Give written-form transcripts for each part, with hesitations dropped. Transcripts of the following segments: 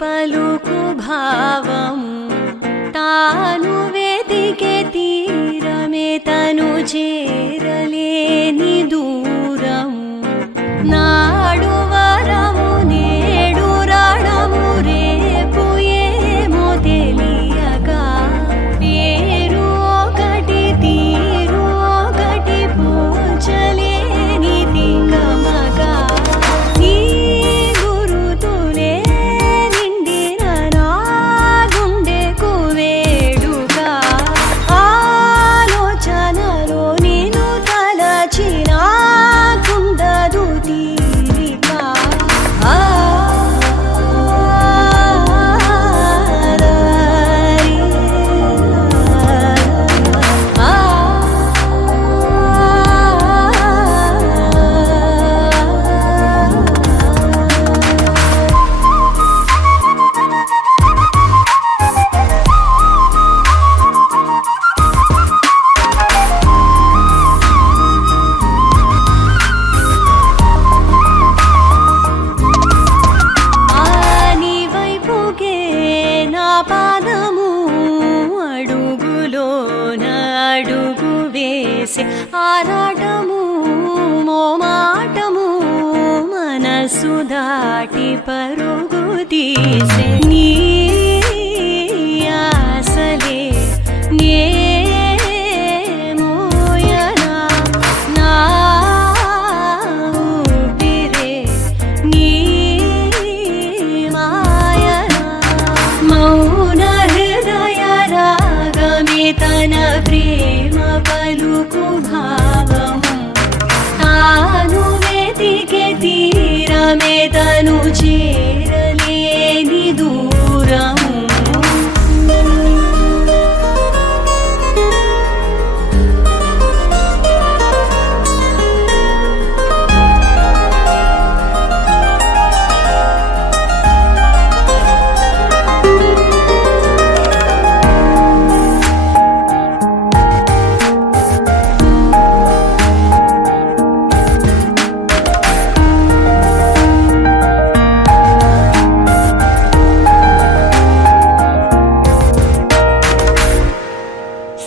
పలుకు భావము తాను వెతికే తీరమే తను చేరలేని దూరము నాడు వరము నేడు రణము రేపు ఏమో తెలియక పేరు ఒకటి తీరు ఒకటి పోల్చలేని తికమక నీ గురుతులే నిండిన నా గుండెకు వేడుక ఆలోచనలో నిన్ను తలచిన కుండదు తీరిక నీ వైపుకే నా పాదము అడుగులోన అడుగు వేసి ఆరాటము మోమాటము మనసు దాటి పరుగు తీసే నీ ఆశలే నే మోయనా నా ఊపిరే నీ మాయనా మౌన హృదయ రాగమే తన ప్రేమ పలుకు భావము తాను వెతికే తీరమే తను చేరలేని దూరము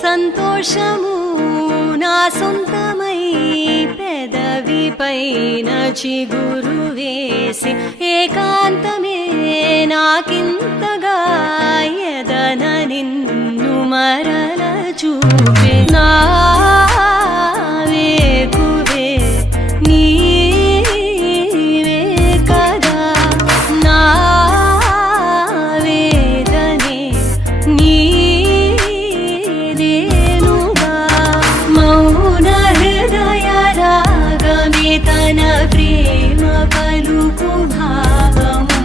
సంతోషము నా సొంతమై పెదవి పైన చిగురు వేసి ఏకాంతమే నాకింతగా ఎదన నిన్ను మరల చూపే నా వేకువే నీవే కదా నా వేదనే నీదేనుగా మౌన హృదయ రాగమే తన ప్రేమ పలుకు భావము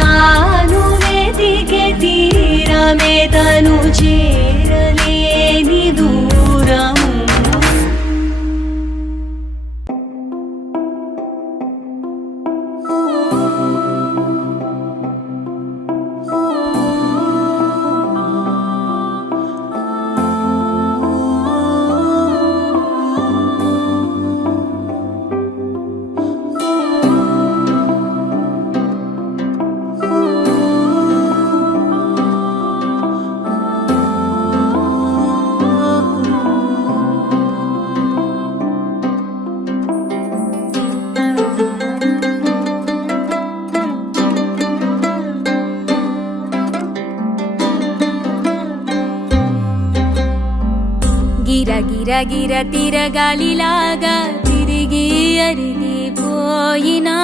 తాను వెతికే తీరమే తను చేరలేని దూరము గిర గిర గిర తిరగాలిలాగా తిరిగి అరిగిపోయినా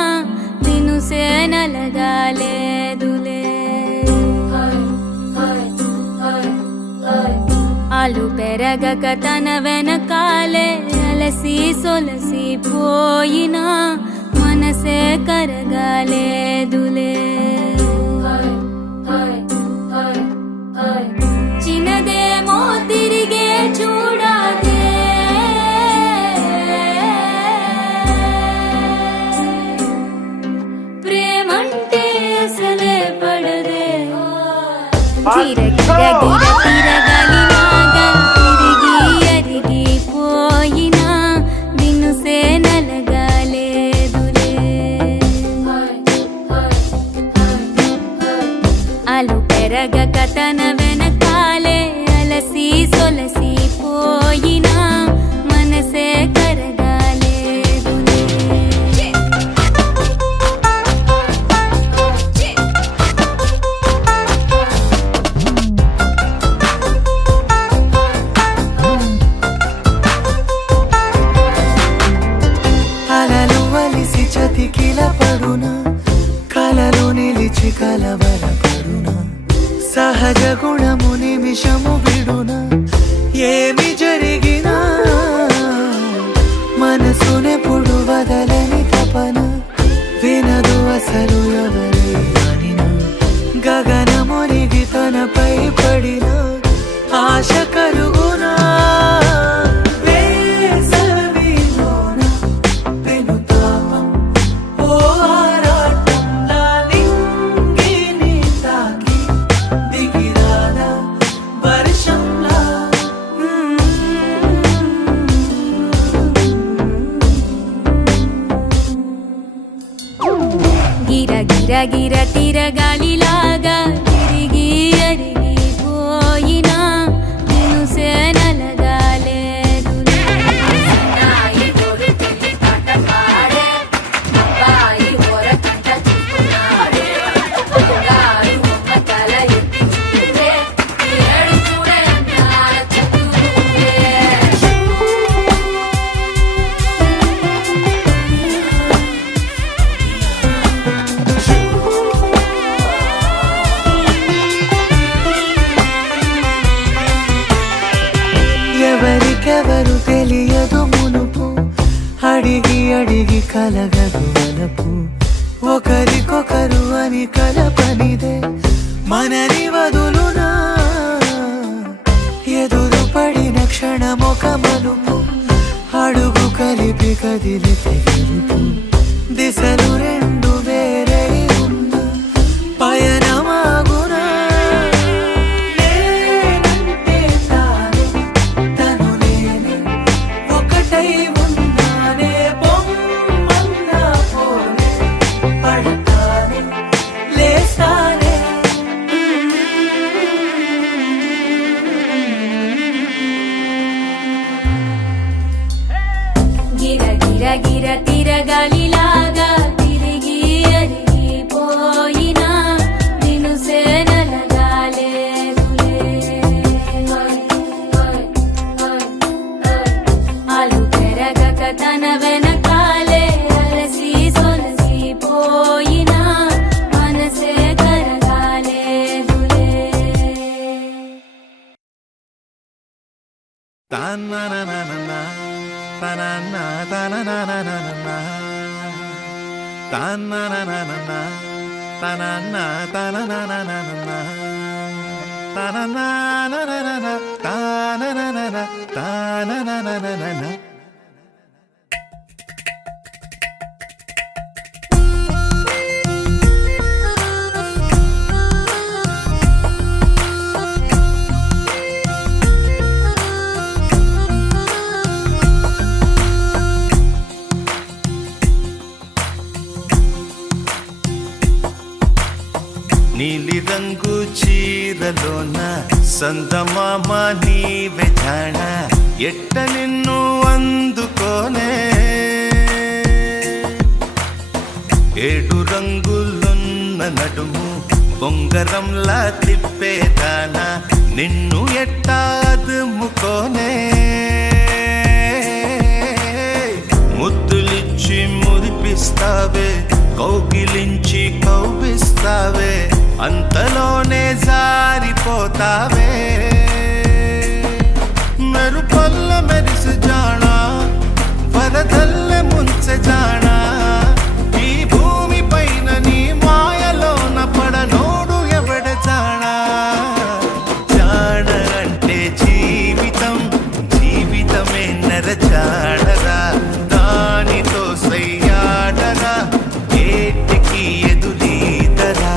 దినుసే నలగాలేదులే ఆలు పెరగక తన వెనకాలే అలసి సొలసి పోయినా మనసే కరగాలేదులే చిన్నదేమో తిరిగే చూడాదే ప్రేమంటే అసలే పడదే గిర గిర గిర తిరగాలిలాగా తిరిగి అరిగిపోయినా దినుసే నలగాలేదులే అలు పెరగక తన వెనకాలే అలసి సొలసి పోయినా మనసే కరగాలేదులే. అలలు వలిసి చతికిల పడునా కలలు నిలిచి కలవరపడునా సహజ గుణము నిమిషము విడునా ఏమి జరిగినా మనసునెప్పుడు వదలని తపన వినదు అసలు ఎవరి అనినా గగనమునిగి తనపై పడిన ఆశ కలుగునా గిర గిర గిర తిరగాలిలాగా తిరిగి అరిగిపోయినా మనసే నలగాలేదులే. ఎవరికెవరు తెలియదు మునుపు అడిగి అడిగి కలగదు వలపు ఒకరికొకరు అని కలపనిదే మనని వదులునా ఎదురు పడిన క్షణమొక మలుపు అడుగు కలిపి కదిలితే గెలుపు దిశలు రెండు వేరే ఉన్న పయనమాగునా గిర గిర గిర తిరగాలిలాగా తిరిగి అరిగిపోయినా మనసే నలగాలేదులే. అలు పెరగక తన వెనకాలే అలసి సొలసి పోయినా మనసే కరగాలేదులే. తాననననన తనన తననననన తాననననన తనన తననననన తననననన తానననన తాననననన. నీలి రంగు చీరలోన సందమామ నీవే జాణ ఎట్ట నిన్ను అందుకోనే ఏడు రంగులున్న నడుము బొంగరంలా తిప్పేదానా నిన్ను ఎట్టా అదుముకోనే ముద్దులిచ్చి మురిపిస్తావే కౌగిలించి కౌగిస్తావే అంతలోనే జారిపోతావే మెరుపల్ల మెరిసి జానా వరదల్లె ముంచె జానా ఈ భూమి పైన నీ మాయలోన పడనోడు ఎవడ జానా జాన అంటే జీవితం జీవితమే నర జాడరా దానితో సయ్యాడరా ఏటికి ఎదురీదరా.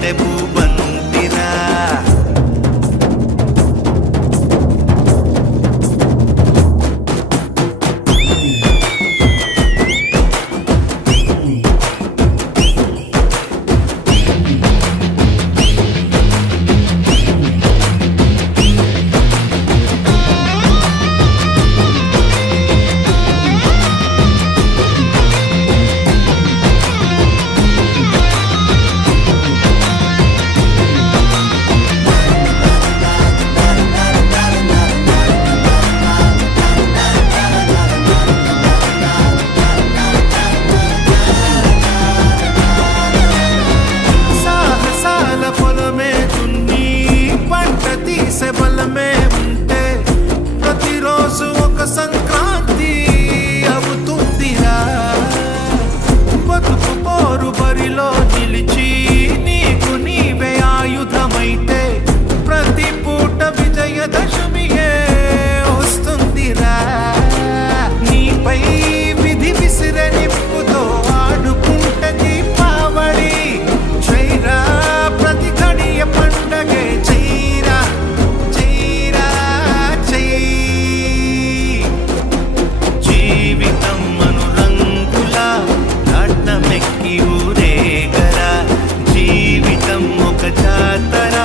అంటే భూబంతిరా. సాహసాల పొలమే దున్ని పంట తీసే బలమే ఉంటే ప్రతిరోజు ఒక సంక్రాంతి అవుతుందిరా. బతుకు పోరు బరిలో నిలిచి నీకు నీవే ఆయుధమైతే ప్రతి పూట విజయదశమియే వస్తుందిరా. నీపై విధి విసిరే నిప్పుతో ఆడుకుంటే దీపావళి. చైరా ప్రతి గడియ పండగే చైరా చైరా చై. జీవితం అనురంగుల నాట్యమెక్కి ఊరేగరా. జీవితం ఒక జాతర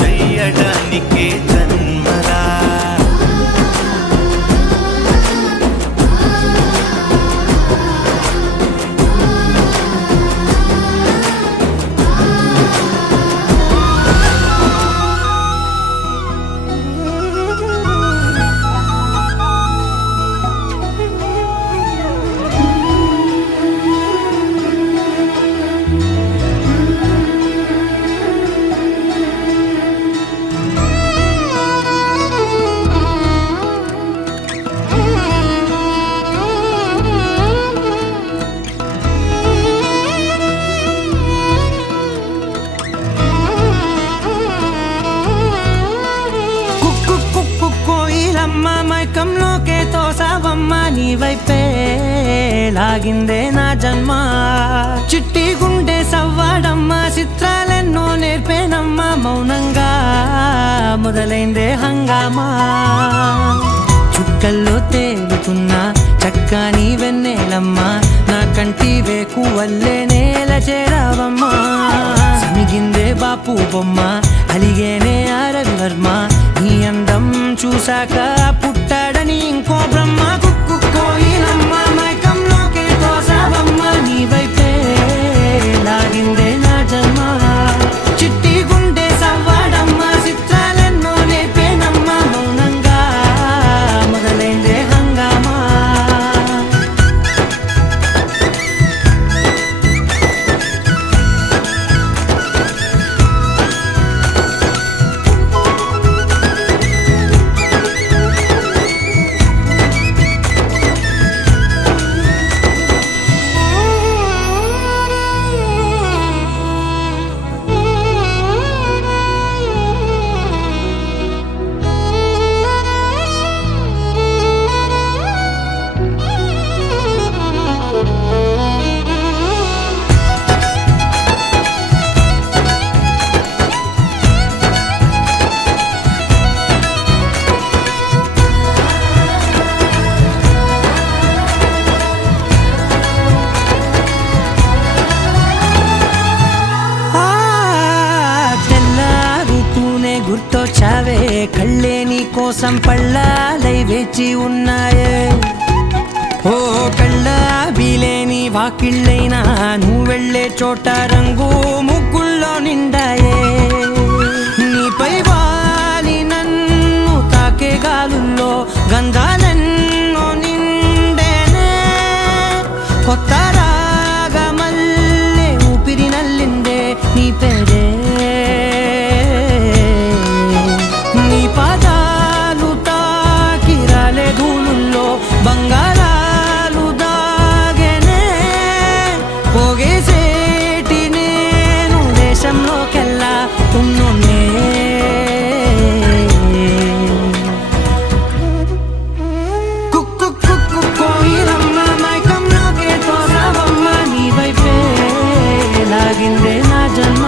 చెయ్యడానికే జన్మరా. కుక్కు కుక్కు కోయిలమ్మ మైకంలోకే తోసావమ్మ నీ వైపే లాగిందే నా జన్మ. చిట్టి గుండె సవ్వాడమ్మ చిత్రాలెన్నో నేర్పేనమ్మ మౌనంగా మొదలైందే హంగామా. చుక్కల్లో తేలుతున్న చక్కని వెన్నెలమ్మ నా కంటి వేకు వల్లే నేల చేరావమ్మా. సమిగిందే బాపు బొమ్మ అలిగేనే రవివర్మ నీ అందం చూశాక పుట్టాడని ఇంకో బ్రహ్మ. కుక్కు కోయిలమ్మ మైకంలోకే తోసావమ్మ నీ వైపే లాగిందే నా జన్మ. చిట్టి గుండె సవ్వాడమ్మ చిత్రాలెన్నో నేర్పేనమ్మ మౌనంగా మొదలైందే హంగామా. గుర్తొచ్చావే కళ్ళే నీ కోసం పళ్ళాలై వేచి ఉన్నాయే. ఓ కళ్ళ బీలేని వాకిళ్ళైనా నువ్వు వెళ్ళే చోట రంగు ముగ్గుల్లో నిండాయే. నీపై వాలి నన్ను తాకే గాలుల్లో గంధాలెన్నో నిండేనే. కొత్త రాగమల్లే ఊపిరి నల్లిందే నీ పేరే. నీ పాదాలు తాకి రాలే ధూళుల్లో బంగారాలు దాగెనే. పోగేసేటి నేను దేశంలోకెల్లా ఉన్నోనే. కుక్కు కుక్కు కోయిలమ్మ మైకంలోకే తోసావమ్మ నీ వైపే లాగిందే నా జన్మ.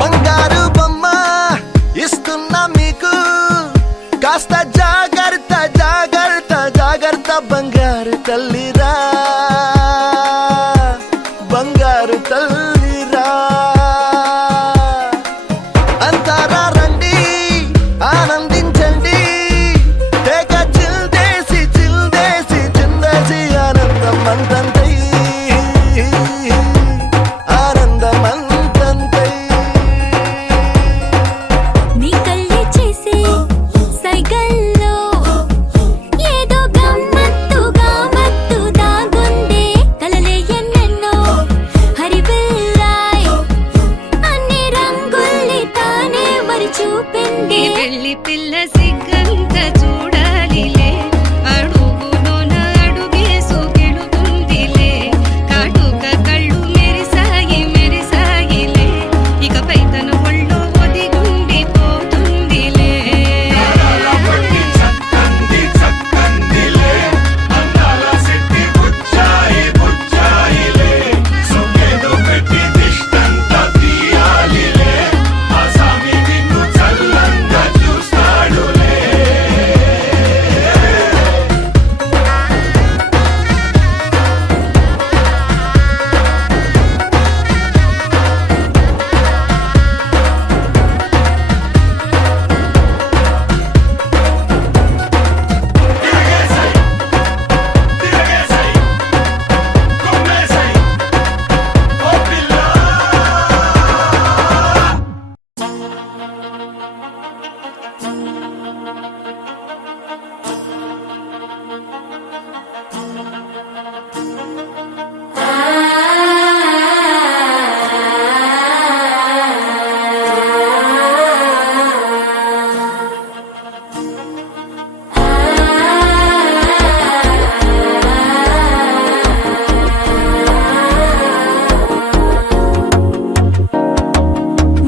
బంగారు బొమ్మ ఇస్తున్నా మీకు కాస్త జాగ్రత్త జాగ్రత్త జాగ్రత్త బంగారు తల్లిరా బంగారు తల్లిరా అంతారా రండి ఆనందించండి తెగ చిల్దేసి చిల్దేసి చిందేసి ఆనందం అంతంతై ఆనందం అంతంతై నీ కళ్ళే చేసే సైగల్లో ఏదో గమ్మత్తుగా మత్తు దాగుందే కలలే ఎన్నెన్నో హరివిల్లాయ్ అన్ని రంగుల్ని తానే మరి చూపింది పెళ్లి పిల్ల సిగ్గంత చూడాలిలే అడుగులోన అడుగేసు గెలుతుందిలే కాటుక కళ్ళు మెరిసాయి మెరిసాయిలే ఇకపై తన ఒళ్ళో ఒదిగుండిపోతుందిలే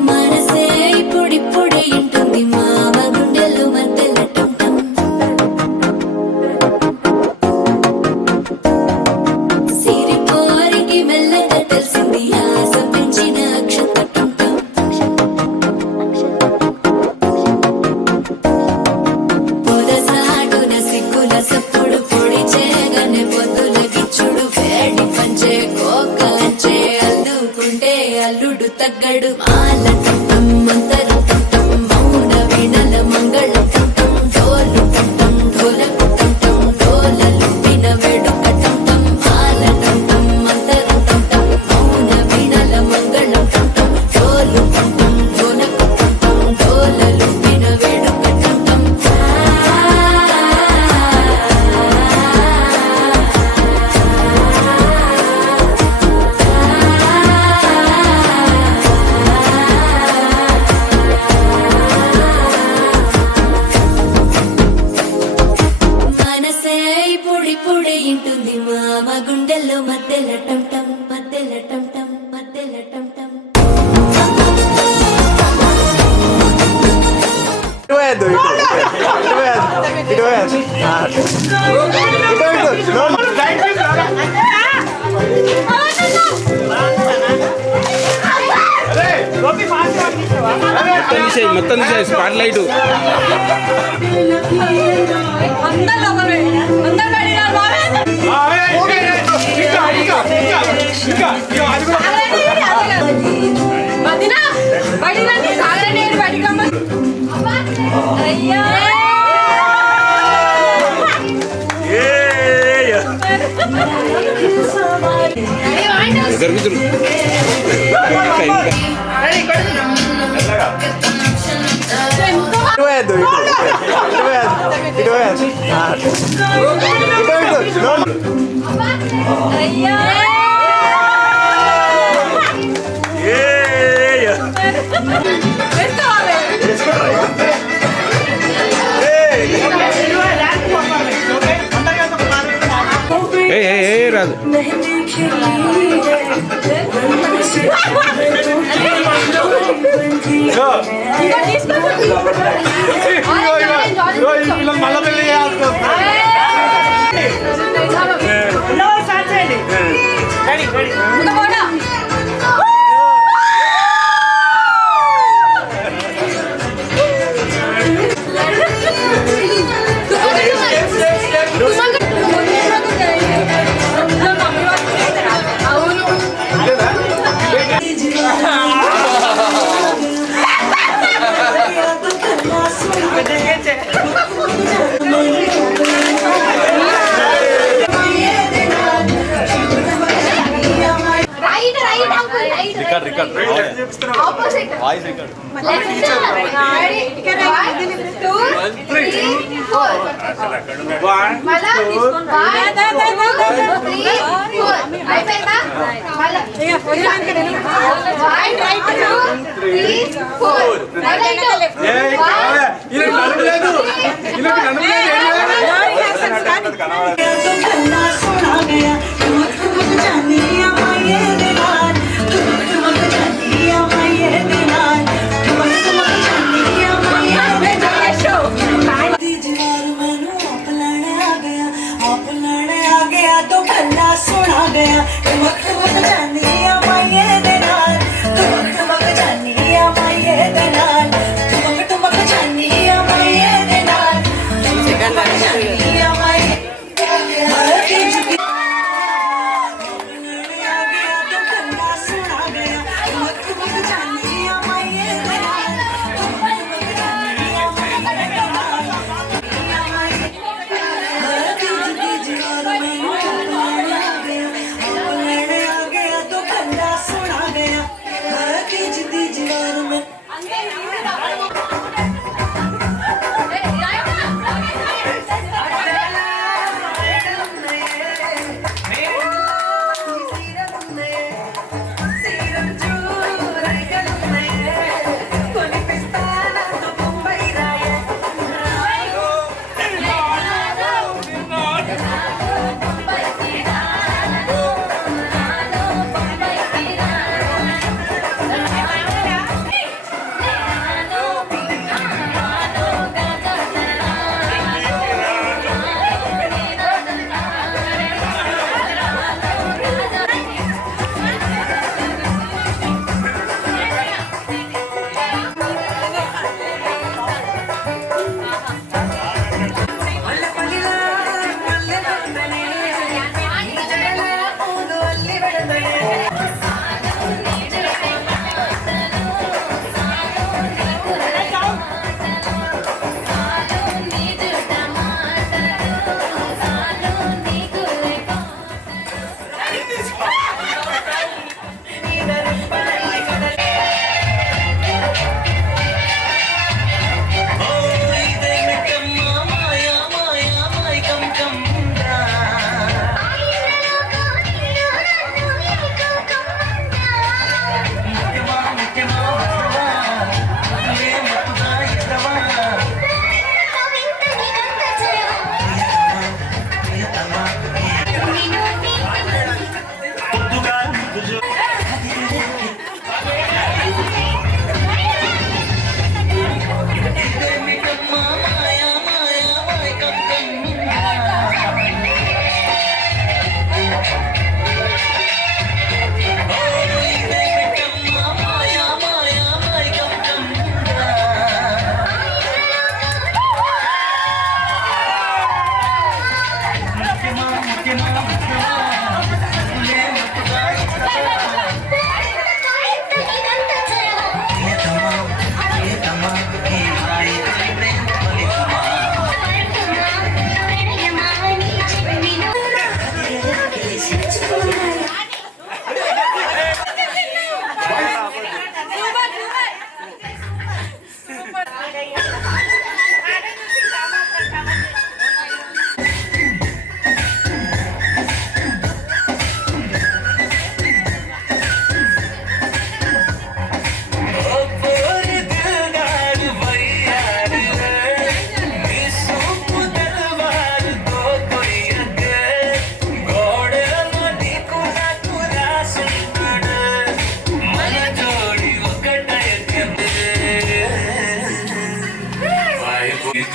మనసే ఇప్పుడిప్పుడే ఇంటుంది మామ గుండెల్లో మధ్యలో టంటం సిరిపోరికి మెల్లగా తెలిసింది ఆశ పెంచిన అక్షత టంటం పొదసాటున సిగ్గుల సప్పుడు పొడి చేయగానే పొద్దుల గిచ్చుడు వేడి పంచే కోకలంచే అల్లుకుంటే అల్లుడు తగ్గడు మాల టంటం మంతరం టంటం మౌన వీణల మంగళం టంటం డోలు టంటం ఢోలకు టంటం డోలలు విన వేడుక టంటం మాల టంటం మంతరం టంటం మౌన వీణల మంగళం టంటం డోలు టంటం ఢోలకు టంటం డోలలు విన వేడుక టంటం మనసే ఇప్పుడిప్పుడే ఇంటుంది మామ గుండెల్లో మధ్యలో టంటం మధ్యలో టంటం మధ్యలో టంటం మొత్తం తీసేయి స్పాట్ లైట్ జరుగుతుంది రాదు మళ్ళీ పెళ్లి రికార్డ్ వాయిస్ రికార్డ్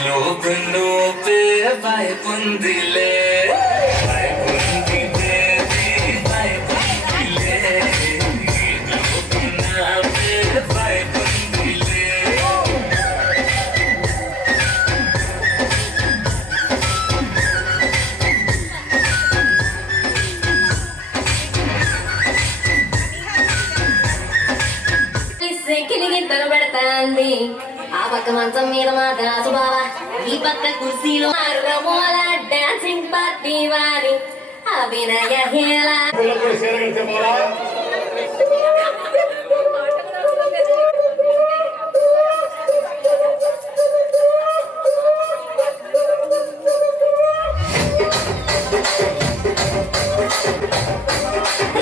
లోగుండు పే వైపుందిలే వైపుంది దేవి వైపుందిలే లోగుండు పే వైపుందిలే గిత్తలు పెడతాంది ఆ పక్క మంచం మీద మా దాసు బావ ఈ పక్క కుర్చీలో మూల డాన్సింగ్ పార్టీ వారి అభినయ హేళ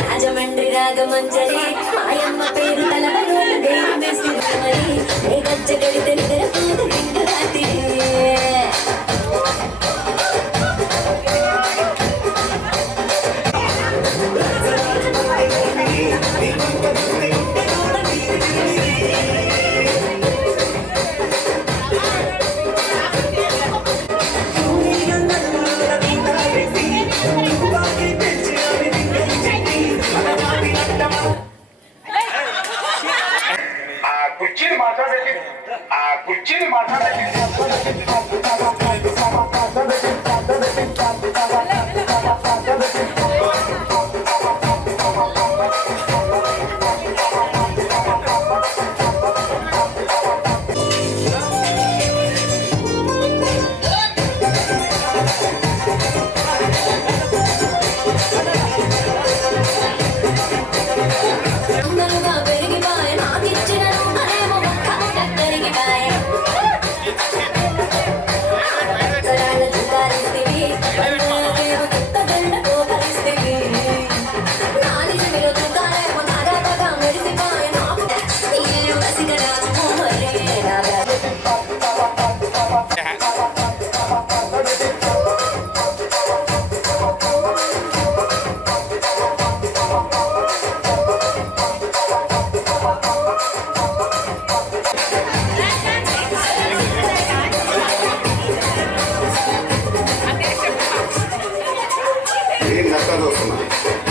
రాజమండ్రి రాగమంజరి మాయమ్మ పేరు తలవరు గచ్చ గడితే నిద్రపోదు నిండు రాత్రి కుర్చీని మాట్లాడండి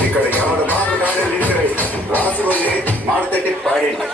ఇక్కడ ఎవరు మాట్లాడే లింకరై రాసుకొని మాడతట్టి పాడండి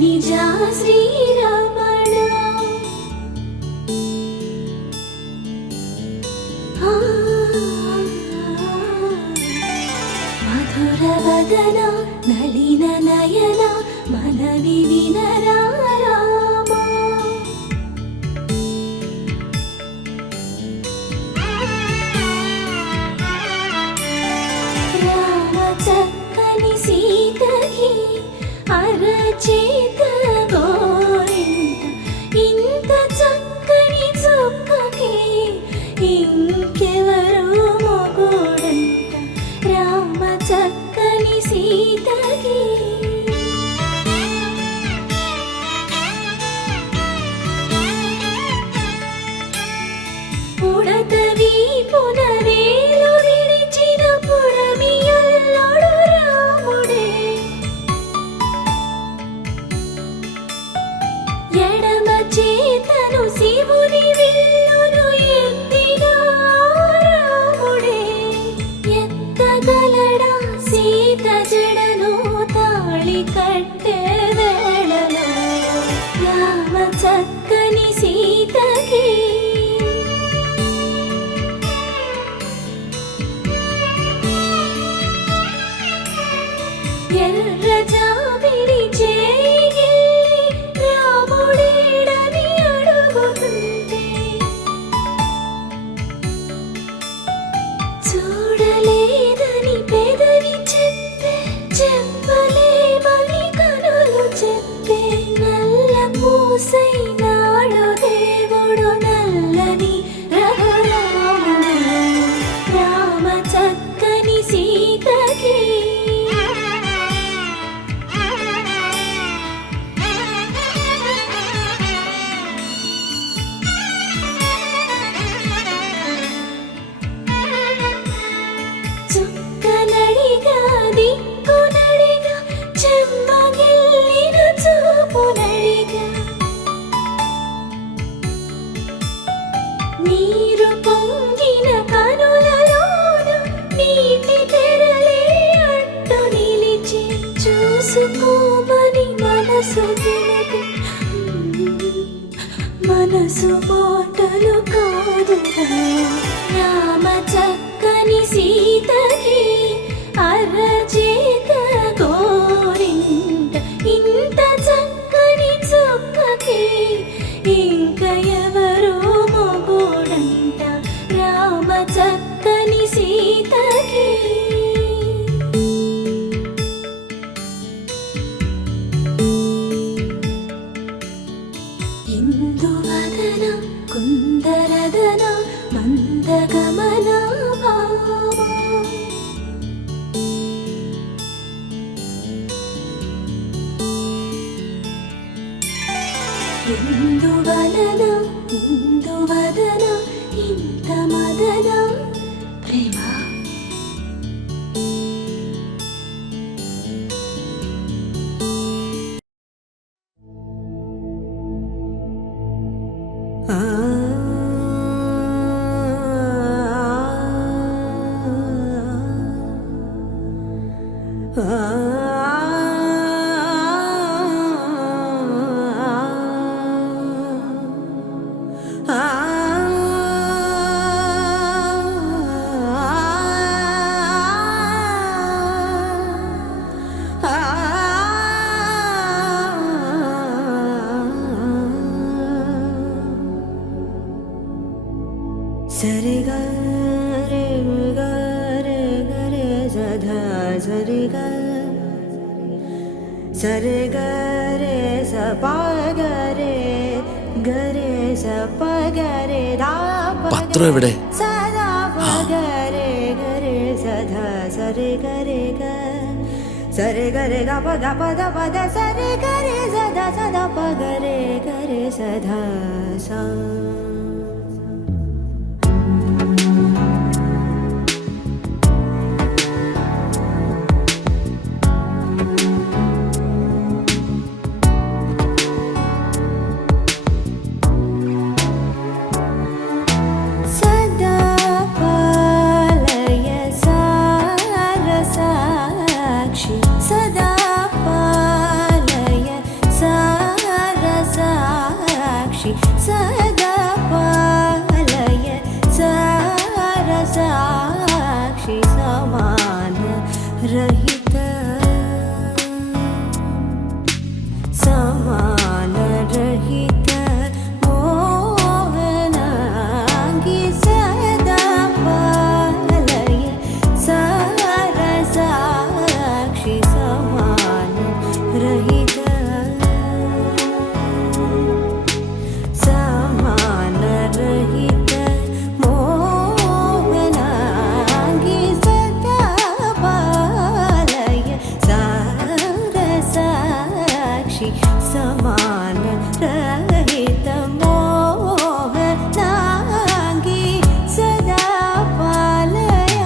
నిజా శ్రీరమణ మధుర వదన నళిన నయన మనవి వినరా రామా రామ చక్కని సీతకి అరచేత గోరింట ఇంత చక్కని చుక్కకి ఇంకెవరు మొగుడంట రామ చక్కని సీతకి ఉడత వీపున వేలు విడిచిన పుడమియల్లోడు రాముడే ఎడమ చేతను శివుని విల్లును ఎత్తిన రాముడే ఎత్తగలడా సీత జడను తాళి కట్టే వేళలో రామ చక్కని సీతకి ఎర్ర జాబిలి చేయి రాముడేడని అడుగుతుంటే చూడలేదని పెదవి చెప్పే చెప్పలేమని కనులు చెప్పే నల్ల పూసైనాడు దేవుడు నల్లని రఘురాముడు రామ చక్కని సీతకి చుక్కనడిగా దిక్కునడిగా చెమ్మగిల్లిన చూపునడిగా నీరు పొంగిన కనులలోన నీటి తెరలే అడ్డు నిలిచి చూసుకోమని మనసు తెలిపి మనసు మాటలు కాదుగా రామ చక్కని సీతకి అరచేత గోరింట ఇంత చక్కని చుక్కకి ఇంక ఎవరు మొగుడంట రామ చక్కని సీతకి ఇందువదన కుందరదన మందగమన భామా ఇందువలన ఇందువదన ఇంత మదన ప్రేమ సరి గ రే గ రే గ రే సధ సరి గ సరి గ రే స ప గ రే గ రే స ప గ రే దా പത്രം എവിടെ? സദാ പ ഗ రే గ రే సధ సరి గ రే గ సరి గ రే గ ప ద ప ద సరి గ రే సద సద ప గ రే సధ సా సదా పాలయ साक्षी सदा पालय साक्षी समान रहित समान रहित मोहनांगी सदा पालय साक्षी समान रहित समान रहित मोहनांगी सदा पालय साक्षी समान रहित मोहनांगी सदा पालय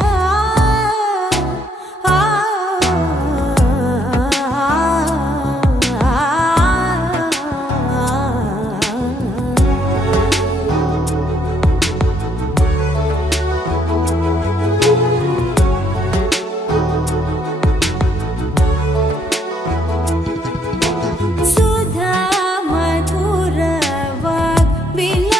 सुधा मधुर वाग्विलासिनी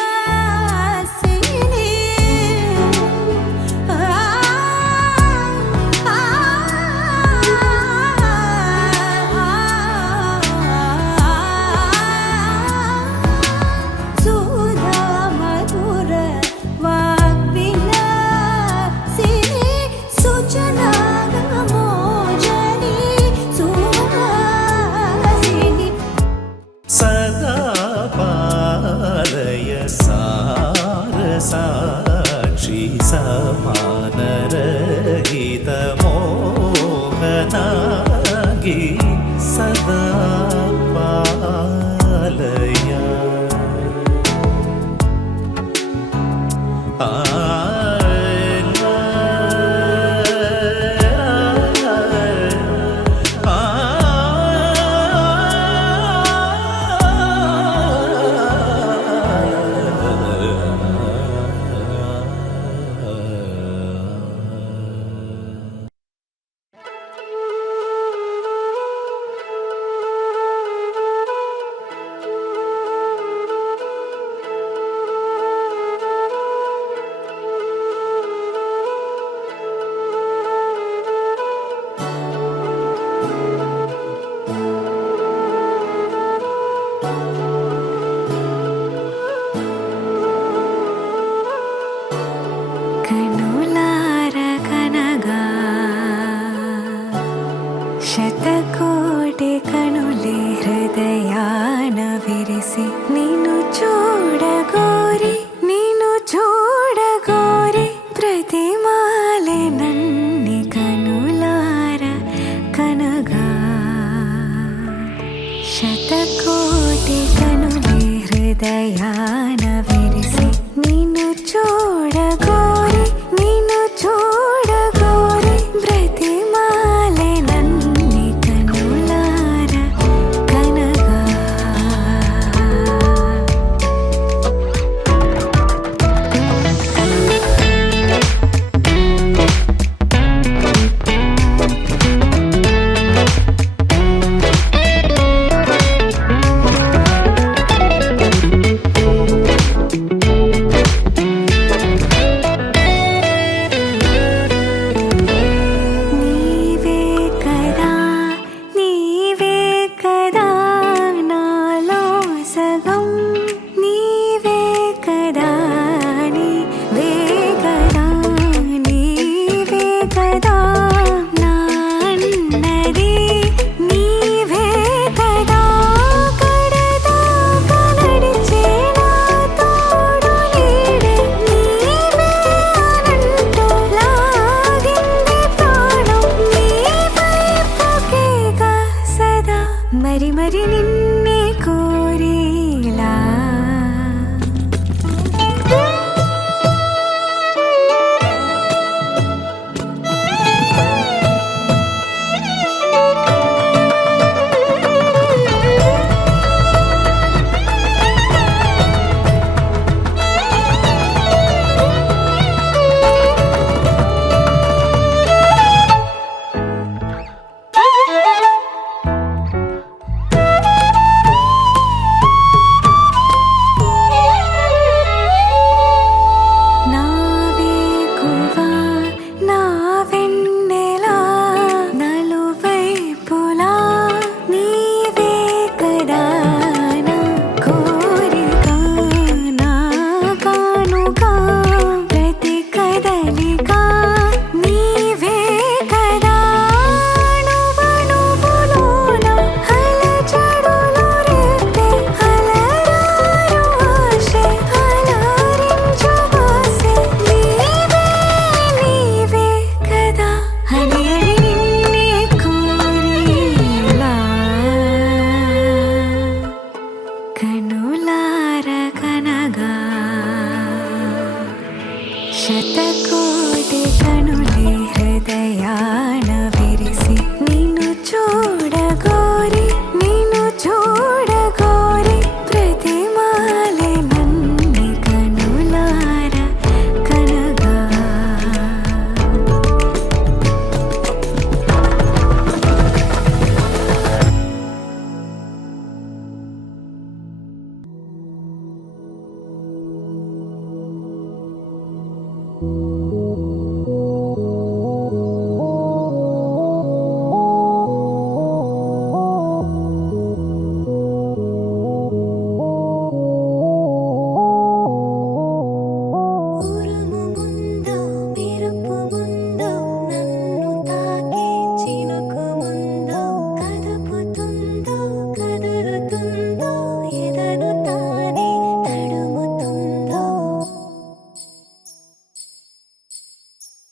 सुधा मधुर वाग्विलासिनी सूचना मोजनी सुहासिनी सदा पालय साक्षी समानरहित मोहनांगी सदा पालय కనులార కనగా శతకోటి కనులే హృదయాన విరిసి నిన్ను చూడగోరి ప్రతిమాలే నన్ని కనులార కనగా శతకోటి కనులే హృదయాన విరిసి నిన్ను చూడగోరి ప్రతిమాలే నన్ని కనులార కనగా ఉరుము ముందో మెరుపు ముందో నన్ను తాకే చినుకు ముందో కదుపుతుందో కదులుతుందో ఎదను తానే తడుముతుందో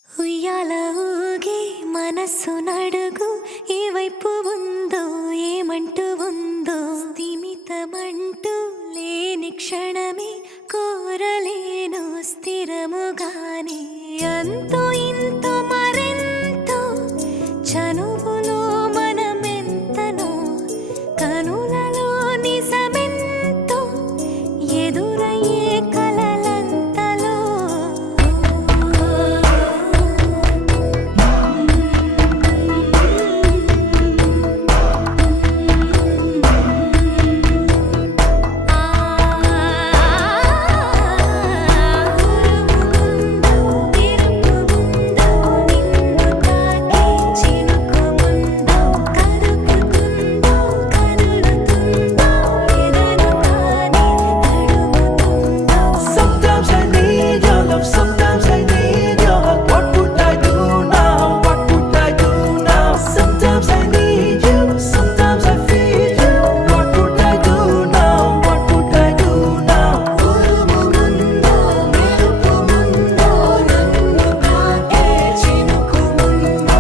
ఉయ్యాల ఊగి మనస్సు నడుగు ఏ వైపు ఉందో ఏమంటూ ఉందో స్థిమితమంటూ లేని క్షణమే కోరలేను స్థిరముగానే అంతో ఇంతో మరెంతో చనువులో మనమెంతనో కనులలో నిజమెంతో ఎదురయ్యే కలలంతలో Sometimes I need your love, sometimes I need your hug. What would I do now? What would I do now? Sometimes I need you, sometimes I feel you. What would I do now? What would I do now? ఉరుము ముందో మెరుపు ముందో నన్ను తాకే చినుకు ముందో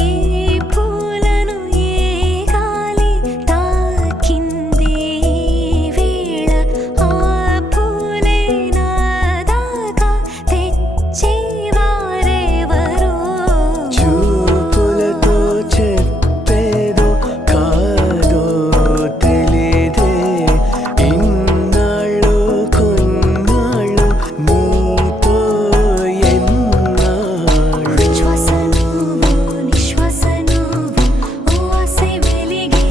ఏ పూలను ఏ గాలి తాకింది వేళ ఆ పూలే నాదాకా తెచ్చేవారెవరో చూపులతో చెప్పేదో కాదో తెలిదే ఇన్నాళ్ళు కొన్నాళ్ళు నీతో ఎన్నాళ్ళు ఉచ్ఛ్వాస నువ్వు నిశ్వాస నువ్వు ఓ ఆసే వెలిగే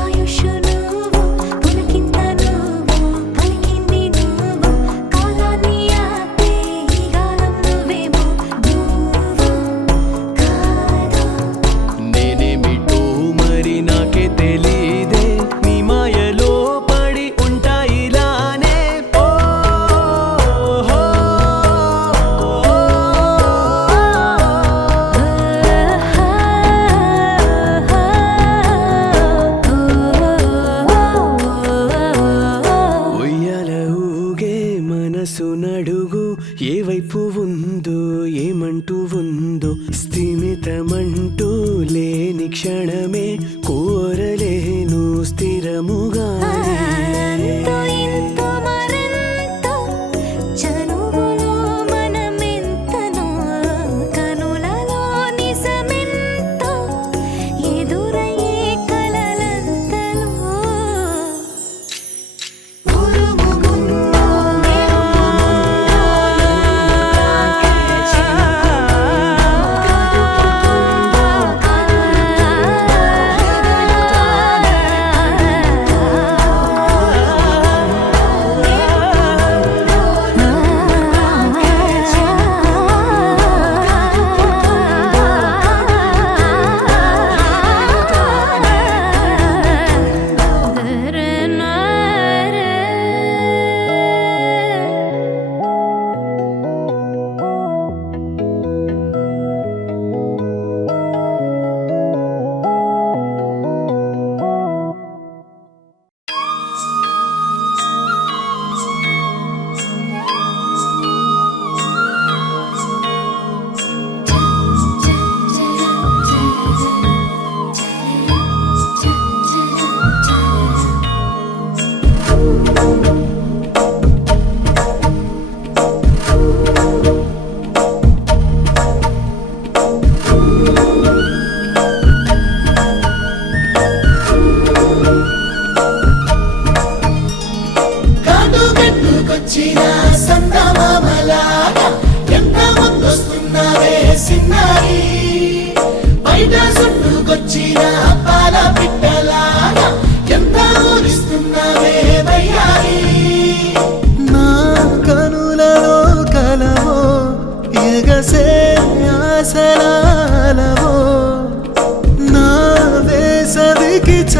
ఆయుష్ నువ్వు పులకింత నువ్వు పలికింది నువ్వు కాలాన్ని ఆపే ఈ గాలం నువ్వేమో నువ్వు కాదా నేనేమిటో మరి నాకే తెలీదే నీ మాయలో పడి ఉంటా ఇలానే ఓ హో ఉయ్యాల ఊగే మనసు నడుగు ఏ వైపు ఉందో ఏమంటూ ఉందో స్థిమితమంటూ లేని క్షణమే కోరలేను స్థిరముగా అంతో ఇంతో మరెంతో చనువులో మనమెంతనో కనులలో నిజమెంతో ఎదురయ్యే కలలంతలో ఉరుము ముందో మెరుపు ముందో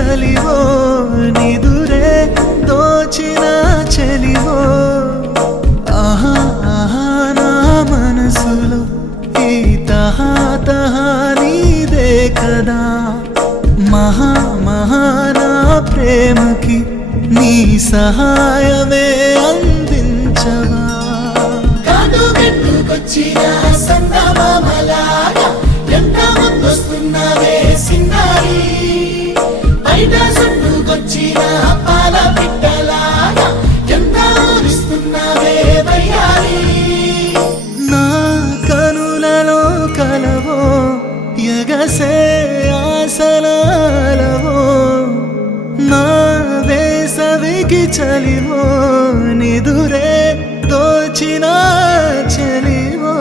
చలివో నిదురే దోచిన చలివో ఆహా ఆహా నా మనసులో ఈ తహా తహా నీదే కదా మహా మహా నా ప్రేమకి నీ సహాయమే అందించవా కాదుగట్టుకొచ్చిన సందమామలాగా ఎంత ముందొస్తున్నావే సిన్నారి బయట సొట్టుకొచ్చిన పాల పిట్టలాగా ఎంత ఊరిస్తున్నావే వయ్యారి నా కనులలో కలవో ఎగసే ఆసనాలవో నా వేసవికి చలివో నిదురే దోచిన చలివో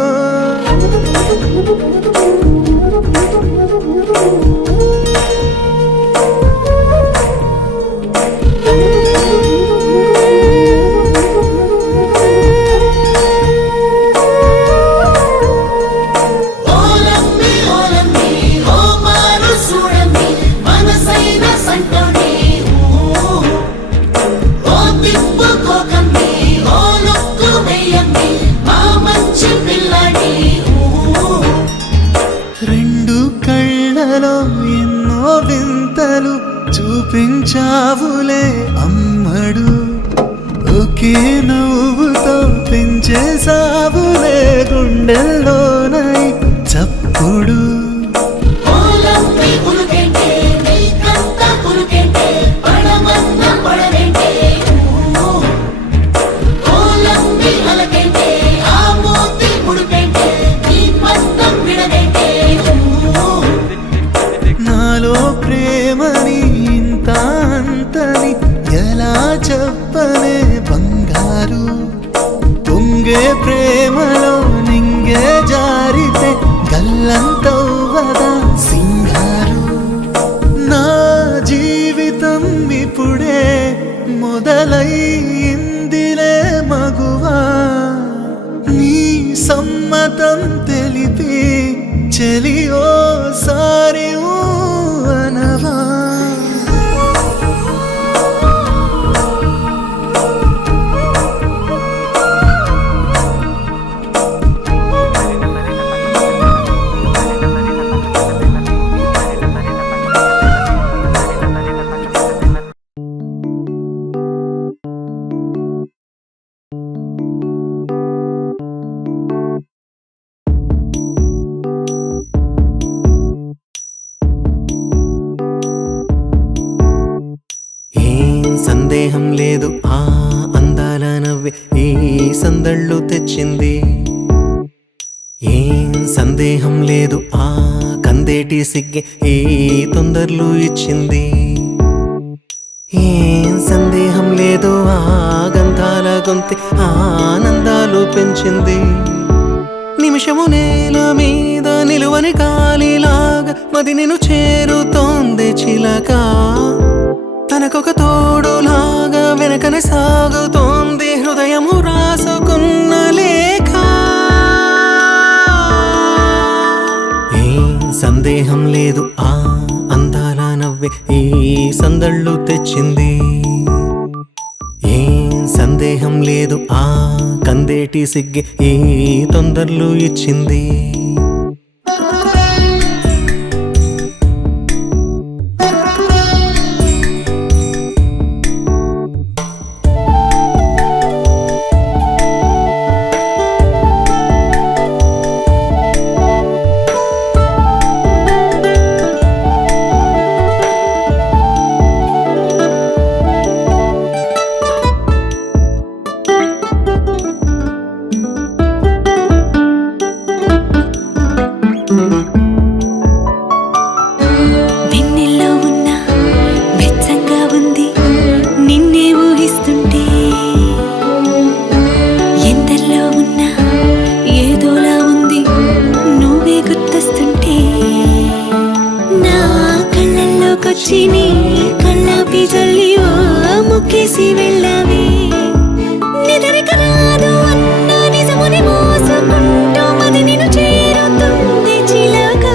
ఓలమ్మి ఓలమ్మి ఓ మారు చూడమ్మి మనసైన సంటోని ఓ తిప్పుకోకమ్మి ఓ లుక్కు వెయ్యమ్మి మా మంచి పిల్లని రెండు కళ్ళలో ఎన్నో వింతలు చూపించావులే అమ్మడు ఒకే నవ్వుతో పెంచేసావులే గుండెల్లోనై చప్పుడు ఓలమ్మి ఉలుకెంటే నీకంత కులుకెంటే పడమన్న పడవెంటే ఓలమ్మి అలకెంటే ఆ మూతి ముడుపెంటే నీ పస్తం విడవెంటే నాలో ప్రేమని ఇంత అంతని ఎలా చెప్పనే బంగారు పొంగే ప్రేమలో నింగే జారితే గల్లంతవ్వదా సింగారు నా జీవితం ఇప్పుడే మొదలైందిలే మగువా నీ సమ్మతం తెలిపి చెలియో సారి అనవా సందేహం లేదు ఆ అందాల నవ్వే ఈ సందళ్ళు తెచ్చింది ఏం సందేహం లేదు ఆ కందేటి సిగ్గే ఈ తొందరలు ఇచ్చింది ఏం సందేహం లేదు ఆ గంధాల గొంతి ఆనందాలు పెంచింది నిమిషము నేల మీద నిలువని గాలిలాగా మది నిన్ను చేరుతోంది చిలక తనకొక తోడులాగా వెనకనే సాగుతోంది హృదయము రాసుకున్న లేఖ ఏం సందేహం లేదు ఆ అందాల నవ్వే ఈ సందళ్ళు తెచ్చింది ఏం సందేహం లేదు ఆ కందేటి సిగ్గే ఈ తొందరలు ఇచ్చింది వెన్నెల్లో ఉన్న వెచ్చంగా ఉంది నిన్నే ఊహిస్తుంటే ఎందల్లో ఉన్న ఏదోలా ఉంది నువ్వే గుర్తొస్తుంటే నా కళ్ళల్లోకొచ్చి నీ కళ్ళాపి జల్లి ఓ ముక్కేసి వెళ్ళావే నిదరిక రాదు అన్న నిజముని మోసుకుంటూ మది నిన్ను చేరుతుంది చిలక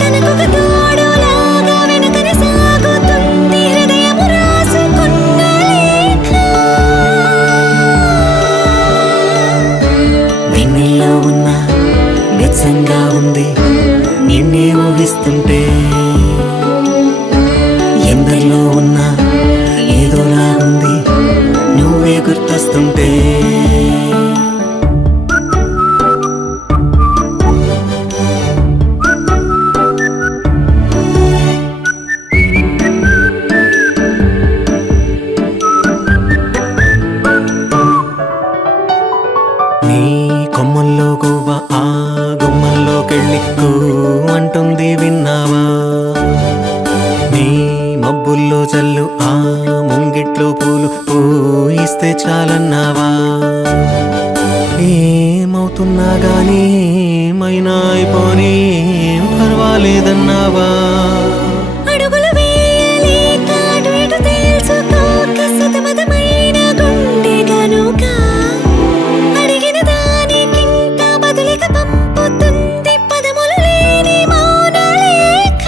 తనకొక తోడులాగా వెనుకనే సాగుతూ చూస్తుంటే ఎందరిలో ఉన్నా ఏదోలాగుంది నువ్వే గుర్తొస్తుంటే నీ కొమ్మల్లో గువ్వ ఆ గుమ్మల్లోకెళ్ళి అంటుంది విన్నావా నీ మబ్బుల్లో చల్లు ఆ ముంగిట్లో పూలు పూయిస్తే చాలన్నావా ఏమవుతున్నా గానీ ఏమైనా అయిపోనీ ఏం పర్వాలేదన్నావా అడుగులు వేయలేక అటు ఇటు తెలుసుకోక సతమతమైన గుండె గనుక అడిగిన దానికింకా బదులిక పంపుతుంది పదములు లేని మౌనలేఖ.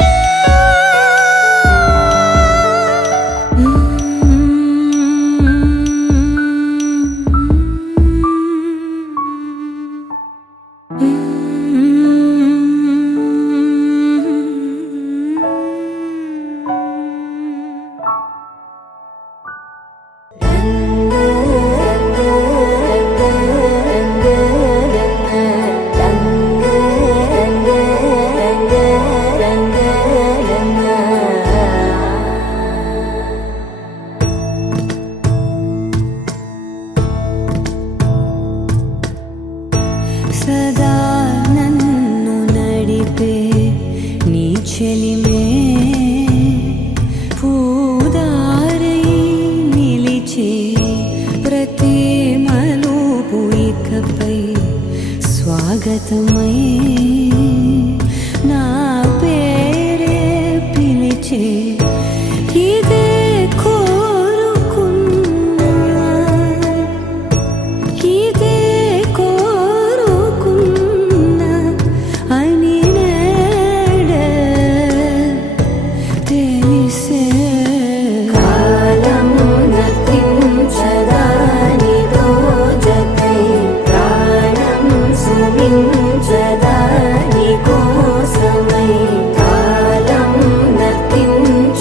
సదా నన్ను నడిపే నీ చెలిమే పూదారై నిలిచే ప్రతి మలుపు ఇకపై స్వాగతమై నా పేరే పిలిచే ఇదే కోరుకున్నా ఇదే కోరుకున్నా అని నేడే తెలిసే కాలం నతించదానితో జతై ప్రాణం సుమించదాని కోసమై కాలం నతించ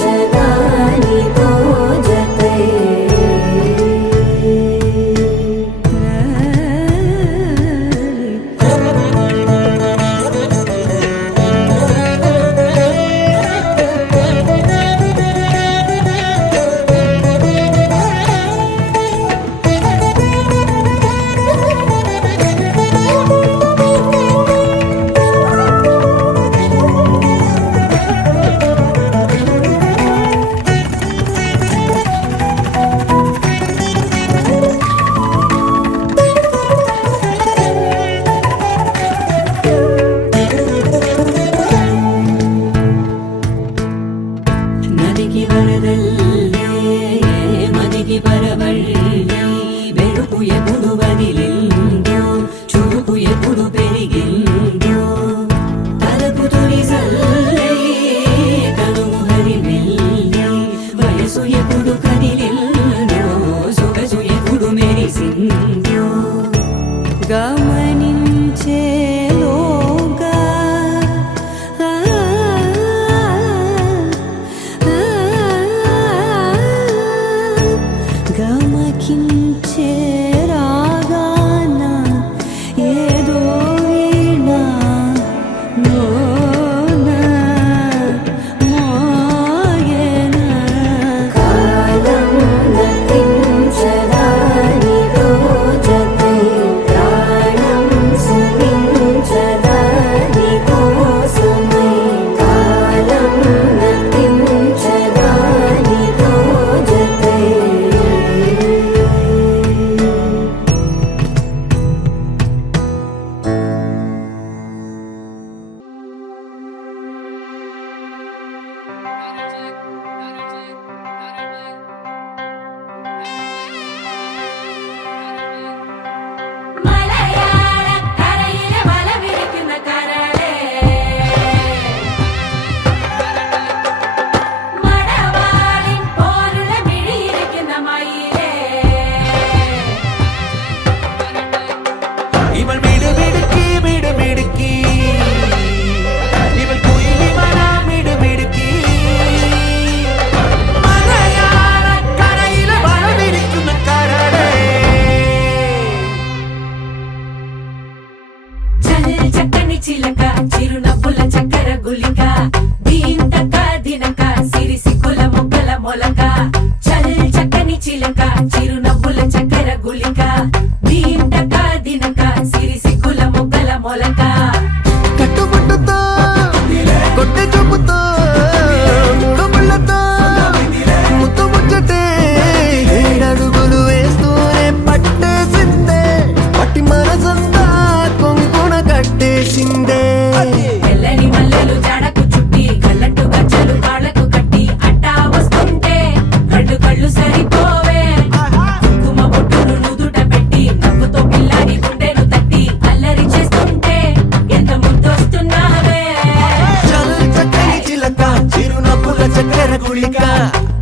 చిలక చిరునవ్వుల చక్కెర గుళిక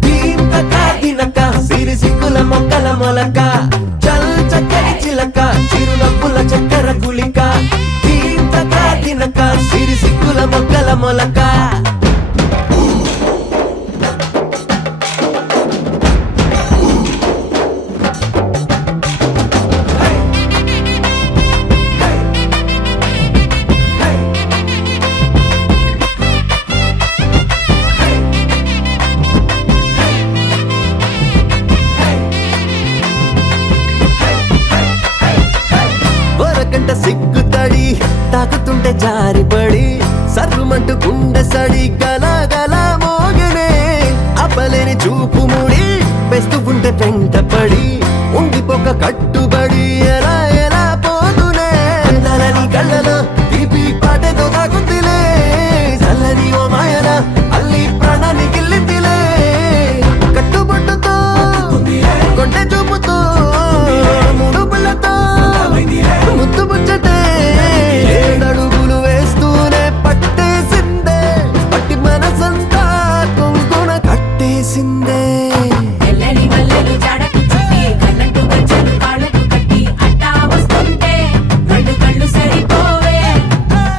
దీంతక దినక సిరి సిక్కుల మొక్కల మొలక చల్ చక్కని చిలక చిరునవ్వుల చక్కెర గుళిక దీంతక దినక సిరి సిక్కుల మొక్కల మొలక ఒరకంట సిగ్గుతడి తాకుతుంటే జారిపడి సర్రుమంటూ గుండె సడి గల గల మోగనే అప్పలేని చూపు ముడి పెస్తూ ఉంటే వెంటపడి ఉండిపోక కట్టుబడి ఎలా ఎలా పోతునే అందలని కళ్ళలో తీపి పాటతో తాకుందిలే చల్లని ఓ మాయన అల్లి ప్రాణాన్ని గిల్లిందిలే కట్టుబొట్టుతో కొంటె చూపుతో మూడు పుల్లతో ముద్దు ముచ్చటే ఏడడుగులు వేస్తూనే పట్టేసిందే పట్టి మనసంతా కుంకున కట్టేసిందే తెల్లని వల్లెలు జాడకు చుట్టి కళ్ళంటూ గజ్జలు కాళ్ళకు కట్టి అట్టా వస్తుంటే రెండు కళ్ళు సరిపోవే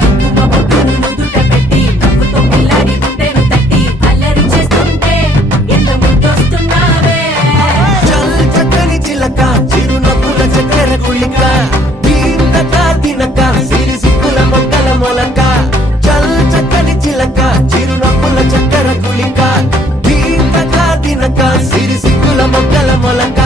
కుంకుమ బొట్టును నుదుట పెట్టి నవ్వుతో పిల్లాడి గుండెను తట్టి అల్లరి చేస్తుంటే ఎంత ముద్దొస్తున్నావే చల్ చక్కని చిలక చిరునవ్వుల చక్కెర గుళిక దీంతక దినక సిరి సిక్కుల మొక్కల మొలక చల్ చక్కని చిలక చిరునవ్వుల చక్కెర గుళిక దీంతక దినక సిరి సిక్కుల మొక్కల మొలక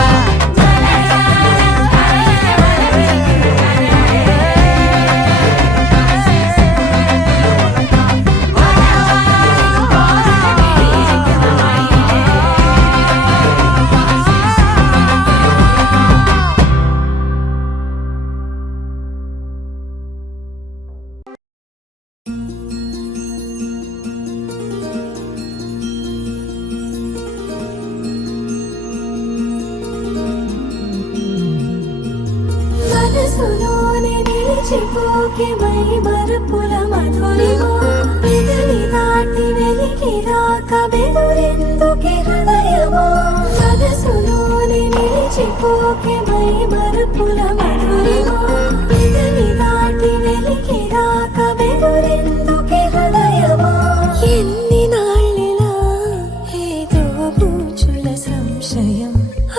మనసులోనే నిలిచిపోకే మై మరుపుల మధురిమో పెదవి దాటి వెలికి రాక బెదురెందుకే హృదయమో మనసులోనే నిలిచిపోకే మై మరుపుల మధురిమో పెదవి దాటి వెలికి రాక బెదురెందుకే హృదయమో ఎన్ని నాళ్ళిలా ఏదో బూచుల సంశయం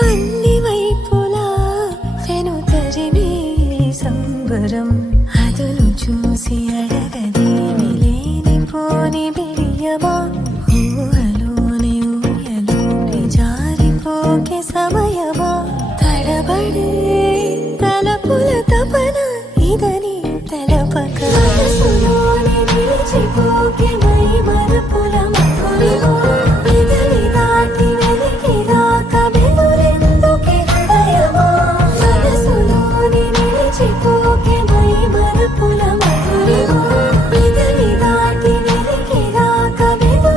అన్ని వైపులా వెను తరిమే సంబరం అదును చూసి అడగదేమి లేనిపోని బిడియమా ఊహలోని ఊయలోని జారిపోకే సమయమా తడబడే తలపుల తపన ఇదని తెలపక మనసులోని నిలిచిపోకే మై మరుపుల మధురిమో పెదవి దాటి వెలికి రాక బెదురెందుకే హృదయమో మనసులోని నిలిచిపోకే మై మరుపుల మధురిమో పెదవి దాటి వెలికి రాక బెదురెందుకే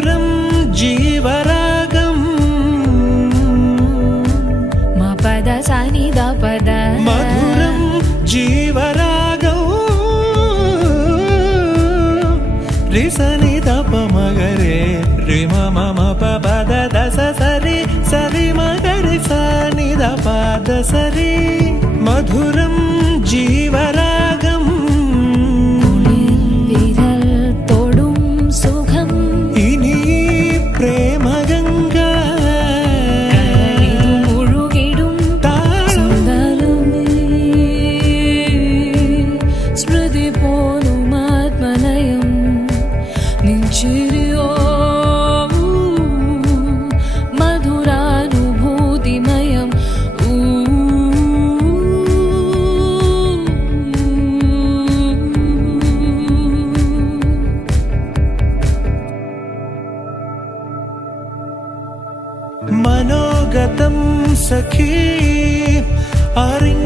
మధురం జీవరాగం మా పద సాని ద పద మధురం జీవరాగం రిసని దప మగరే రిమ మమ పద దస సరి సరి మగరి సని దప దసరి మధురం జీవరాగం വിരൽ തൊടും സുഖം ഇനി പ്രേമഗംഗ ഇത് മുഴുകിടും സുന്ദരമേ സ്മൃതി പോലും ആത്മനയം നിഞ്ചിരിയോ മധുരാനുഭൂതിമയം മനോഗതം സഖി അറിഞ്ഞ